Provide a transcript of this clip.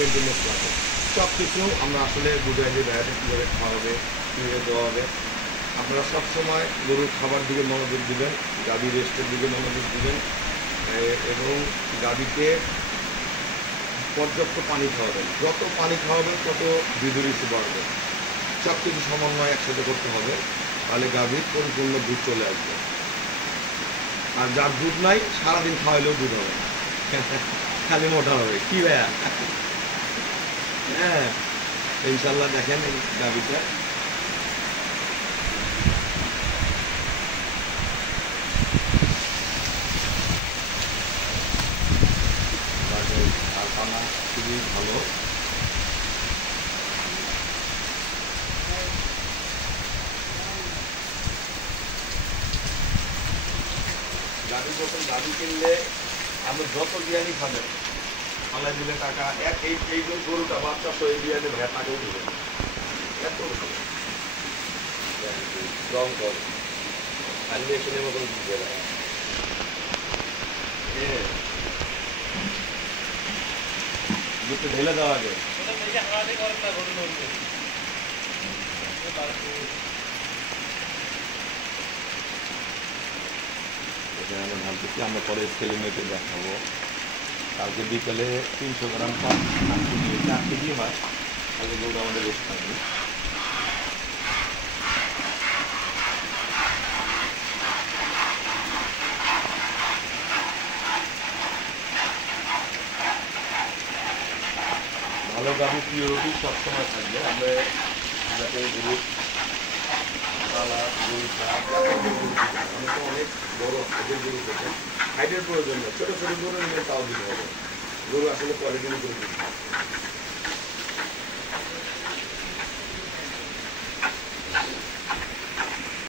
Maintenance রাখে, সব কিছু আমরা আসলে বুঝাই যে ভ্যারাইটি কীভাবে খাওয়াবে, কীভাবে দেওয়া হবে। আপনারা সবসময় গরুর খাবার দিকে মনোযোগ দিবেন, গাভী রেস্টের দিকে মনোযোগ দিবেন এবং গাভীকে পর্যাপ্ত পানি খাওয়াবেন। যত পানি খাওয়াবেন তত দুধের ইস্যু বাড়বে। সব কিছু সমন্বয় একসাথে করতে হবে, তাহলে গাভীর পরিপূর্ণ দুধ চলে আসবে। আর যার দুধ নাই সারাদিন খাওয়াইলেও দুধ হবে না, খালি মোটা হবে। কি ভাইয়া? হ্যাঁ, ইনশাল্লাহ দেখেন এই গাভীটা আর পানা খুবই ভালো। গাভী যখন গাভী কিনলে আমরা যত বিরিয়ানি খাবেন আল্লাহ দিলে টাকা এই গরুটা বাচ্চা সহ এই বিরিয়ানি ভাইয়া টাকাও দেবেন, এত রং কর অ্যানিমেশনের মতন দিয়ে দেয়। দুটো ঢেলে দেওয়া আগে আমরা ঢালতেছি, আমরা পরে স্কেলে মেপে দেখাবো। কালকে বিকেলে 300 গ্রাম 4 কেজি হয়, কালকে গরুটা আমাদের বেশি থাকবে। ভালো গাভী পিওরিটি সবসময় থাকবে। আমরা যাতে গরু তালা গরু খারাপ আমি তো অনেক বড় হাইটের গরু থেকে হাইটের প্রয়োজন নেই, ছোটো ছোটো গরু নিলে তাও দিতে হবে। গরু আসলে কোয়ালিটির গরু দিতে হবে।